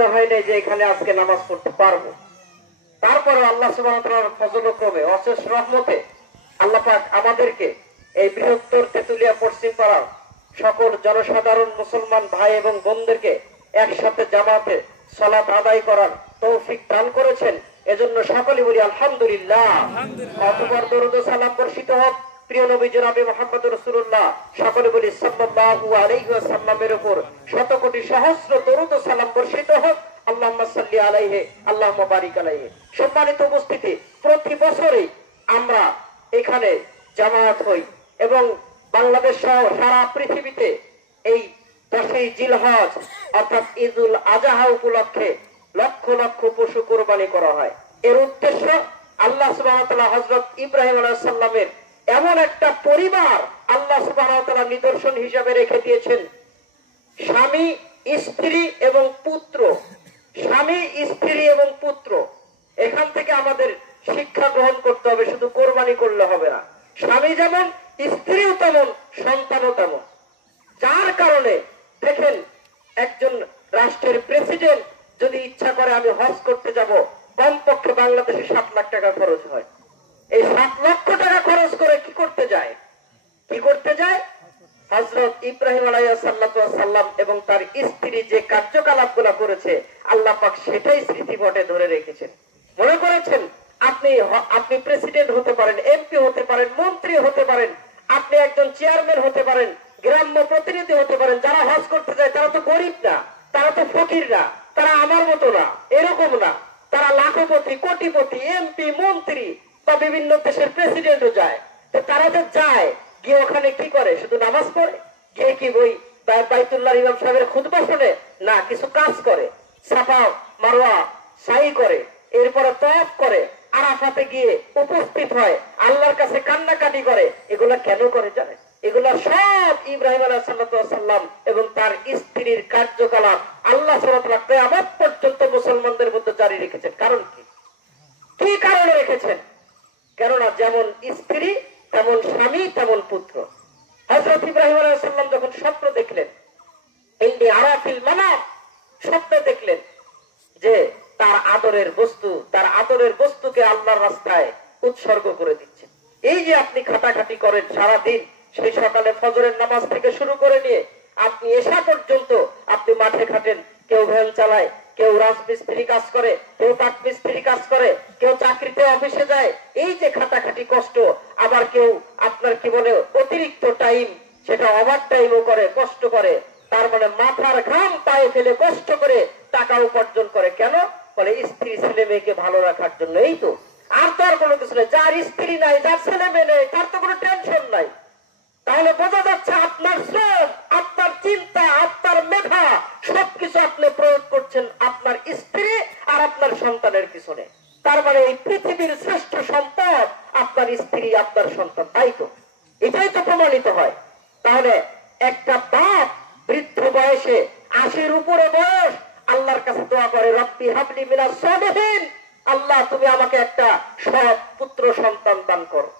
মনে হয় না যে এখানে আজকে নামাজ পড়তে পারবো। তারপরে আল্লাহ সুবহানাহু ওয়া তাআলার ফজল ও ক্রমে অশেষ রহমতে আল্লাহ পাক আমাদেরকে এই বৃহত্তর তেতুলিয়া পশ্চিম পাড়ার সকল জনসাধারণ মুসলমান ভাই এবং বোনদেরকে একসাথে জামাতে সালাত আদায় করার তৌফিক দান করেছেন। এজন্য সকলে বলি আলহামদুলিল্লাহ। অতঃপর দরুদ ও সালাম বর্ষিত হোক প্রিয় নবী জনাবে মুহাম্মদ রাসূলুল্লাহ, সকলে বলি সাল্লাল্লাহু আলাইহি ওয়াসাল্লামের উপর শত কোটি সহস্র দরুদ ও সালাম বর্ষিত হোক। আল্লাহুম্মা সাল্লি আলাইহি আল্লাহুম্মা বারিক আলাইহি। সম্মানিত উপস্থিতি, প্রতি বছরই আমরা এখানে জামাত হই এবং বাংলাদেশ সহ সারা পৃথিবীতে এই 10ই জিলহজ অর্থাৎ ঈদুল আজহা উপলক্ষে লক্ষ লক্ষ পশু কোরবানি করা হয়। এর উদ্দেশ্য আল্লাহ সুবহানাহু ওয়া তাআলা হযরত ইব্রাহিম আলাইহিস সালামের এমন একটা পরিবার আল্লাহ সুবহানাহু ওয়া তাআলা নিদর্শন হিসেবে রেখে দিয়েছেন। স্বামী, স্ত্রী এবং পুত্র, স্বামী, স্ত্রী এবং পুত্র। এখান থেকে আমাদের শিক্ষা গ্রহণ করতে হবে, শুধু কোরবানি করলে হবে না। স্বামী যেমন, স্ত্রীও তেমন, সন্তানও তেমন। যার কারণে দেখেন একজন রাষ্ট্রের প্রেসিডেন্ট যদি ইচ্ছা করে আমি হজ করতে যাব, কমপক্ষে বাংলাদেশে 7 লাখ টাকা খরচ হয়। এই 7 লক্ষ টাকা খরচ করে কি করতে যায়? কি করতে যায়? হযরত ইব্রাহিম আলাইহিস সালাম এবং তার স্ত্রী যে কার্যকলাপগুলো করেছে আল্লাহ পাক সেটাই স্মৃতিপটে ধরে রেখেছেন। মনে করেছেন আপনি প্রেসিডেন্ট হতে পারেন, এমপি হতে পারেন, মন্ত্রী হতে পারেন, আপনি একজন চেয়ারম্যান হতে পারেন, গ্রাম্য প্রতিনিধি হতে পারেন। যারা হজ করতে যায় তারা তো গরিব না, তারা তো ফকির না, তারা আমার মতো না, এরকম না। তারা লাখপতি, কোটিপতি, এমপি, মন্ত্রী বা বিভিন্ন দেশের প্রেসিডেন্টও যায়। তো তারা যে যায়, গিয়ে ওখানে কি করে? শুধু নামাজ পড়ে? গিয়ে কি ওই বাইতুল্লাহর ইমাম সাহেবের খুতবা শুনে? না, কিছু কাজ করে, সাফা মারওয়া সাই করে, এরপরে তওয়াফ করে, আরাফাতে গিয়ে উপস্থিত হয়, আল্লাহর কাছে কান্নাকাটি করে। এগুলা কেন করে জানেন? এগুলা সব ইব্রাহিম আলাইহিস সালাম এবং তার স্ত্রীর কার্যকলাপ আল্লাহ সুবহানাহু ওয়া তাআলা কিয়ামত পর্যন্ত মুসলমানদের মধ্যে জারি রেখেছেন। কারণ কি? কি কারণে রেখেছেন? কেননা যেমন স্ত্রী তেমন স্বামী তেমন পুত্র। হযরত ইব্রাহিম আলাইহিস সালাম যখন স্বপ্ন দেখলেন, ইন্নী আরা ফিল মানাম, স্বপ্নে দেখলেন যে তার আদরের বস্তুকে আল্লাহর রাস্তায় উৎসর্গ করে দিচ্ছেন। এই যে আপনি খাটাখাটি করেন সারা দিন, সেই সকালে ফজরের নামাজ থেকে শুরু করে নিয়ে আপনি এশা পর্যন্ত আপনি মাঠে খাটেন, কেউ ভ্যান চালায়, কেউ রাজমিস্ত্রি কাজ করে, কেউ কাঠমিস্ত্রি কাজ করে, কেউ চাকরিতে অফিসে যায়। এই যে খাটাখাটি কষ্ট, আবার কেউ আপনার কি বলে অতিরিক্ত টাইম, সেটা ওভার টাইমও করে, কষ্ট করে। তার মানে মাথার ঘাম পায়ে ফেলে কষ্ট করে টাকা উপার্জন করে। কেন? বলে স্ত্রী ছেলে মেয়েকে ভালো রাখার জন্য। এই তো, আর তো আর কোনো কিছু নেই। যার স্ত্রী নাই, যার ছেলে মেয়ে নেই, তার তো কোনো টেনশন নাই। তাহলে বোঝা যাচ্ছে আপনার শ্রম, আপনার চিন্তা, আপনার মেধা সবকিছু আপনি প্রয়োগ করছেন আপনার স্ত্রী আর আপনার সন্তানের পিছনে। তার মানে এই পৃথিবীর শ্রেষ্ঠ সম্পদ আপনার স্ত্রী, আপনার সন্তান। তাই তো, এটাই তো প্রমাণিত হয়। তাহলে একটা বাপ বৃদ্ধ বয়সে 80-র উপরে বয়স আল্লাহর কাছে দোয়া করে, রব্বি হাবলি মিনাস সালিহিন, আল্লাহ তুমি আমাকে একটা সৎ পুত্র সন্তান দান করো।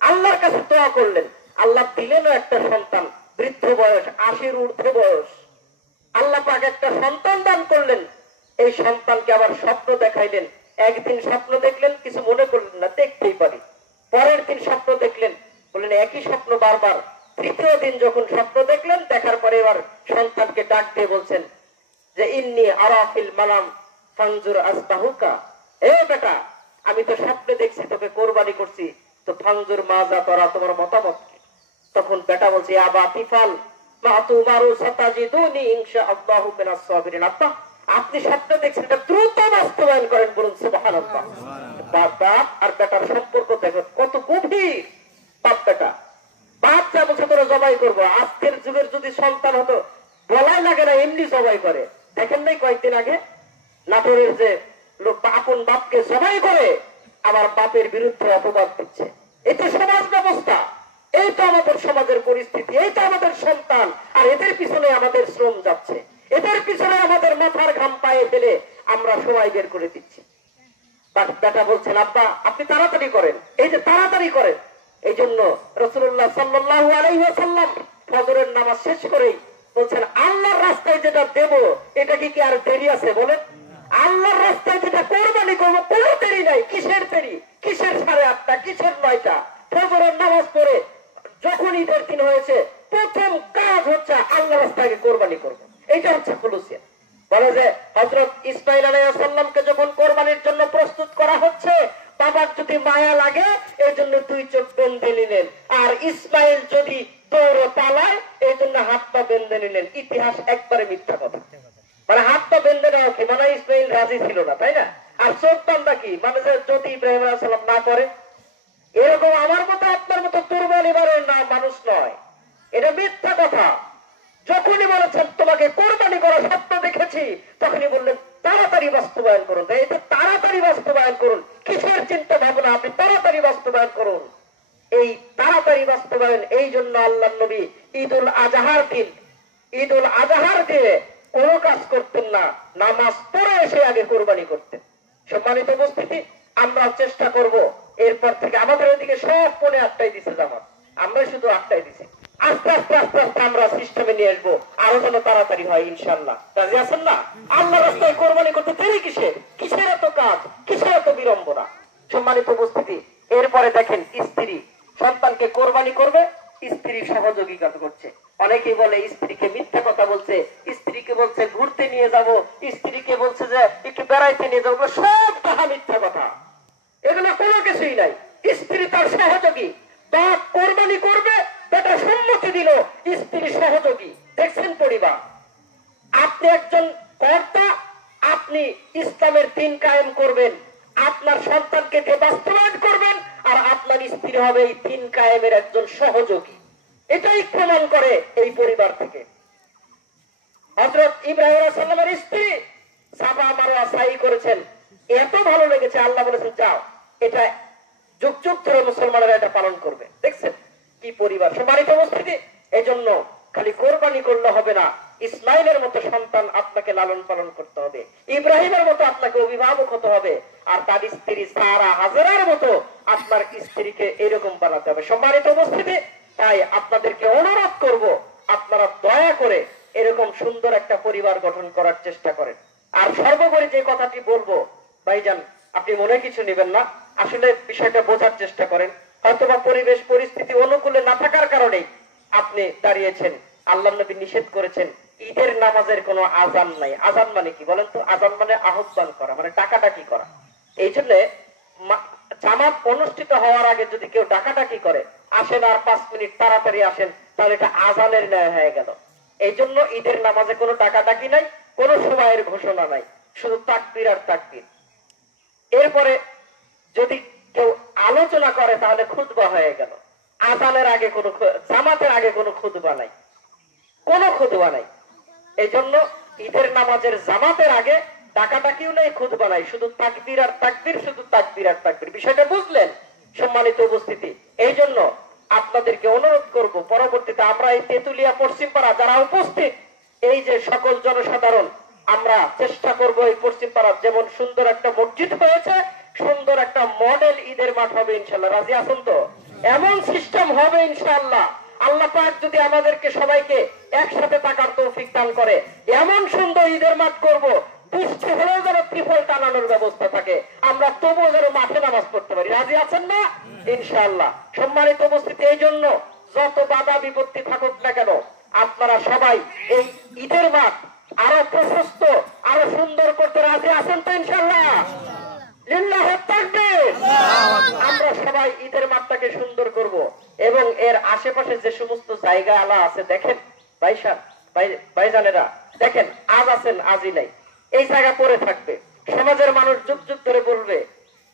আল্লাহর কাছে দোয়া করলেন, আল্লাহ দিলেন একটা সন্তান। বৃদ্ধ বয়স, 80-র ঊর্ধ্বে বয়স, আল্লাহ পাক একটা সন্তান দান করলেন। এই সন্তানকে আবার স্বপ্ন দেখাইলেন। একদিন স্বপ্ন দেখলেন, কিছু মনে করলেন না, দেখতেই পারি। পরের দিন স্বপ্ন দেখলেন, বললেন একই স্বপ্ন বারবার। তৃতীয় দিন যখন স্বপ্ন দেখলেন, দেখার পরে এবার সন্তানকে ডাক দিয়ে বলছেন যে ইন্নী আরা ফিল মানাম ফানজুর আসবাহুকা, এ বেটা, আমি তো স্বপ্নে দেখছি তোকে কোরবানি করছি, তো ফানজুর মাজা তরা, তোমার মতামত কি? তখন বেটা বলছে আবা তিফাল মা তুমারু সাতাজিদুনি ইনশাআল্লাহু মিনাস সাবিরিন। আব্বা, আপনি স্বপ্নে দেখছেন, এটা দ্রুত বাস্তবায়ন করেন, বলুন সুবহানাল্লাহ। বাপ আর বেটার সম্পর্ক দেখো কত গভীর। বাপ বেটা, বাপ যা বলছে তোরা জবাই করবো। আজকের যুগের যদি সন্তান হতো, বলাই লাগে না, এমনি জবাই করে। দেখেন নাই কয়েকদিন আগে নাটোরের যে লোক আপন বাপকে জবাই করে আবার বাপের বিরুদ্ধে অপবাদ দিচ্ছে। এই তো সমাজ ব্যবস্থা, এই তো আমাদের সমাজের পরিস্থিতি, এই তো আমাদের সন্তান। আর এদের পিছনে আমাদের শ্রম যাচ্ছে, এদের পিছনে আমাদের মাথার ঘাম পায়ে ফেলে আমরা সবাই বের করে দিচ্ছি। বেটা বলছেন আব্বা আপনি তাড়াতাড়ি করেন। এই যে তাড়াতাড়ি করেন, এই জন্য রাসূলুল্লাহ সাল্লাল্লাহু আলাইহি ওয়াসাল্লাম ফজরের নামাজ শেষ করেই বলছেন আল্লাহর রাস্তায় যেটা দেব এটা কি আর দেরি আছে বলেন? আল্লাহর রাস্তায় যেটা কোরবানি করবো কোনো দেরি নাই। কিসের দেরি? কিসের 8:30, কিসের 9টা? ফজরের নামাজ পড়ে যখন ঈদের দিন হয়েছে প্রথম কাজ হচ্ছে আল্লাহর রাস্তায় কোরবানি করবো। এটা হচ্ছে খুলুসিয়াত। বলে যে হযরত ইসমাঈল আলাইহিস সালামকে যখন কোরবানির জন্য প্রস্তুত করা হচ্ছে, বাবার যদি মায়া লাগে এই জন্য 2 চোখ বেঁধে নিলেন, আর ইসমাইল যদি দৌড়ে পালায় এই জন্য হাত পা বেঁধে নিলেন। ইতিহাস একবারে মিথ্যা কথা। মানে হাত পা বেঁধে নেওয়া কি মানে ইসমাইল রাজি ছিল না, তাই না? আর চোখ বান্ধা কি মানে যদি ইব্রাহিম আলাইহিস সালাম না করে। এরকম আমার মতো আপনার মতো দুর্বল এবারের না মানুষ নয়, এটা মিথ্যা কথা। যখনই বলেছেন তোমাকে কোরবানি করা স্বপ্ন দেখেছি, তখনই বললেন তাড়াতাড়ি বাস্তবায়ন করুন। এই তো তাড়াতাড়ি বাস্তবায়ন করুন, কিসের চিন্তা ভাবনা? আপনি তাড়াতাড়ি বাস্তবায়ন করুন। এই তাড়াতাড়ি বাস্তবায়ন এই জন্য আল্লাহর নবী ঈদুল আজহার দিনে কোনো কাজ করতেন না, নামাজ পড়ে এসে আগে কোরবানি করতেন। সম্মানিত উপস্থিতি, আমরা চেষ্টা করব এরপর থেকে আমাদের ওইদিকে সব ফোনে 8টায় দিছে জামাত, আমরা শুধু 8টায় দিছি। আস্তে আস্তে আস্তে আস্তে আমরা সিস্টেমে নিয়ে আসবো, আরো যেন তাড়াতাড়ি হয় ইনশাআল্লাহ। রাজি আছেন না? আল্লাহ রাস্তায় কোরবানি করতে দেরি কিসের? কিসের এত কাজ? কিসের এত বিড়ম্বনা? সম্মানিত উপস্থিতি, এরপরে দেখেন স্ত্রী সন্তানকে কোরবানি করবে, স্ত্রী সহযোগিতা করছে। অনেকেই বলে স্ত্রীকে মিথ্যা কথা বলছে, স্ত্রীকে বলছে ঘুরতে নিয়ে যাব, স্ত্রীকে বলছে যে একটু বেড়াইতে নিয়ে যাবো। সব তাহা মিথ্যা কথা, এগুলো কোনো কিছুই নাই। স্ত্রী তার সহযোগী। বাপ কোরবানি করবে, বেটা সম্মতি দিল, স্ত্রী সহযোগী। দেখছেন পরিবার, আপনি একজন কর্তা, আপনি ইসলামের দ্বীন কায়েম করবেন, আপনার সন্তানকে বাস্তবায়ন করবেন, আর আপনার স্ত্রী হবে এই দ্বীন কায়েমের একজন সহযোগী। এটাই প্রমাণ করে এই পরিবার থেকে। হযরত ইব্রাহিম আলাইহিস সালামের স্ত্রী সাফা মারওয়া সাই করেছেন, এত ভালো লেগেছে আল্লাহ বলেছেন যাও, এটা যুগ যুগ ধরে মুসলমানেরা এটা পালন করবে। দেখছেন কি পরিবার। সম্মানিত উপস্থিতি, এই জন্য খালি কোরবানি করলে হবে না, ইসমাইলের মতো সন্তান আপনাকে লালন পালন করতে হবে, ইব্রাহিমের মতো আপনাকে অভিভাবক হতে হবে, আর তার স্ত্রী সারা হাজেরার মতো আপনার স্ত্রীকে এরকম বানাতে হবে। সম্মানিত উপস্থিতি, তাই আপনাদেরকে অনুরোধ করব আপনারা দয়া করে এরকম সুন্দর একটা পরিবার গঠন করার চেষ্টা করেন। আর সর্বোপরি যে কথাটি বলবো ভাইজান, আপনি মনে কিছু নেবেন না, আসলে বিষয়টা বোঝার চেষ্টা করেন। হয়তোবা পরিবেশ পরিস্থিতি অনুকূলে না থাকার কারণে আপনি দাঁড়িয়েছেন। আল্লাহর নবী নিষেধ করেছেন ঈদের নামাজের কোনো আজান নাই। আজান মানে কি বলেন তো? আজান মানে আহ্বান করা, মানে ডাকাডাকি করা। এই জন্য জামাত অনুষ্ঠিত হওয়ার আগে যদি কেউ ডাকাডাকি করে, আসেন আর 5 মিনিট তাড়াতাড়ি আসেন, তাহলে এটা আজানের ন্যায় হয়ে গেল। এই জন্য ঈদের নামাজে কোনো ডাকাডাকি নাই, কোনো সময়ের ঘোষণা নাই, শুধু তাকবীর আর তাকবীর। এরপরে যদি কেউ আলোচনা করে তাহলে খুতবা হয়ে গেল। আজানের আগে কোনো, জামাতের আগে কোনো খুতবা নাই, কোনো খুতবা নাই। এই জন্য ঈদের নামাজের জামাতের আগে ডাকাডাকিও নেই, খুতবা নাই, শুধু তাকবীর আর তাকবীর, শুধু তাকবীর আর তাকবীর। বিষয়টা বুঝলেন সম্মানিত উপস্থিতি? এই জন্য আপনাদেরকে অনুরোধ করব, পরবর্তীতে আমরা এই তেতুলিয়া পশ্চিমপাড়া যারা উপস্থিত, এই যে সকল জনসাধারণ, আমরা চেষ্টা করব এই পশ্চিমপাড়া যেমন সুন্দর একটা মসজিদ হয়েছে, সুন্দর একটা মডেল ঈদের মাঠ হবে ইনশাল্লাহ। রাজি আছেন তো? এমন সিস্টেম হবে ইনশাআল্লাহ। আল্লাহ পাক যদি আমাদেরকে সবাইকে একসাথে থাকার তৌফিক দান করে, এমন সুন্দর ঈদের মাঠ করব, বৃষ্টি হলেও যেন ত্রিফল টানানোর ব্যবস্থা থাকে, আমরা তবুও যেন মাঠে নামাজ পড়তে পারি। রাজি আছেন না? ইনশাআল্লাহ। সম্মানিত উপস্থিতি, এই জন্য যত বাধা বিপত্তি থাকুক না কেন, আপনারা সবাই এই ঈদের মাঠ আরো প্রশস্ত, আরো সুন্দর করতে রাজি আছেন তো ইনশাআল্লাহ? লিল্লাহি তাকবীর। আমরা সবাই ঈদের মাঠটাকে সুন্দর করব, এবং এর আশেপাশে যে সমস্ত জায়গা আলা আছে, দেখেন ভাইজানেরা, দেখেন আজ আছেন আজই নাই, এই জায়গা পড়ে থাকবে, সমাজের মানুষ যুগ যুগ ধরে বলবে।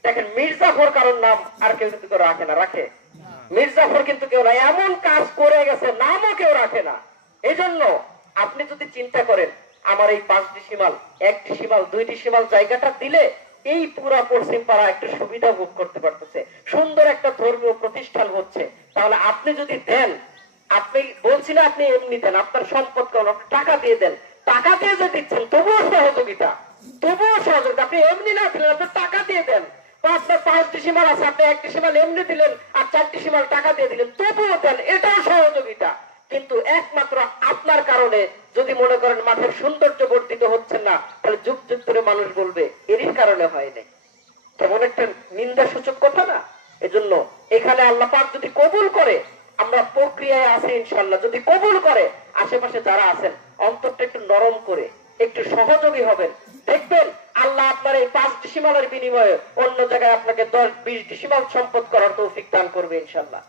দেখেন মির্জাফর কারোর নাম আর কেউ কিন্তু রাখে না, রাখে? মির্জাফর কিন্তু কেউ না, এমন কাজ করে গেছে নামও কেউ রাখে না। এই জন্য আপনি যদি চিন্তা করেন আমার এই 5 ডিসিমাল, 1 ডিসিমাল, 2 ডিসিমাল জায়গাটা দিলে এই পুরা পশ্চিম পাড়া একটু সুবিধা ভোগ করতে পারতেছে, সুন্দর একটা ধর্মীয় প্রতিষ্ঠান হচ্ছে, তাহলে আপনি যদি দেন, আপনি বলছি না আপনি এমনি দেন, আপনার সম্পদ কেমন, আপনি টাকা দিয়ে দেন, টাকা দিয়ে যে দিচ্ছেন তবুও সহযোগিতা, তবুও সহযোগিতা। আপনি এমনি না দিলেন, আপনি টাকা দিয়ে দেন। আপনার 5 ডিসিমাল আছে, আপনি 1 ডিসিমাল এমনি দিলেন আর 4 ডিসিমাল টাকা দিয়ে দিলেন, তবুও দেন, এটাও সহযোগিতা। কিন্তু একমাত্র আপনার কারণে যদি মনে করেন মাঠের সৌন্দর্য বর্ধিত হচ্ছে না, তাহলে যুগ যুগ ধরে মানুষ বলবে এরই কারণে হয়নি। কেমন একটা নিন্দা সূচক কথা না? এজন্য এখানে আল্লাহ পাক যদি কবুল করে, আমরা প্রক্রিয়ায় আছি ইনশাআল্লাহ, যদি কবুল করে আশেপাশে যারা আছেন অন্তরটা একটু নরম করে একটু সহযোগী হবেন, দেখবেন আল্লাহ আপনার এই 5 ডিসিমালের বিনিময়ে অন্য জায়গায় আপনাকে 10-20 ডিসিমাল সম্পদ করার তৌফিক দান করবে ইনশাআল্লাহ।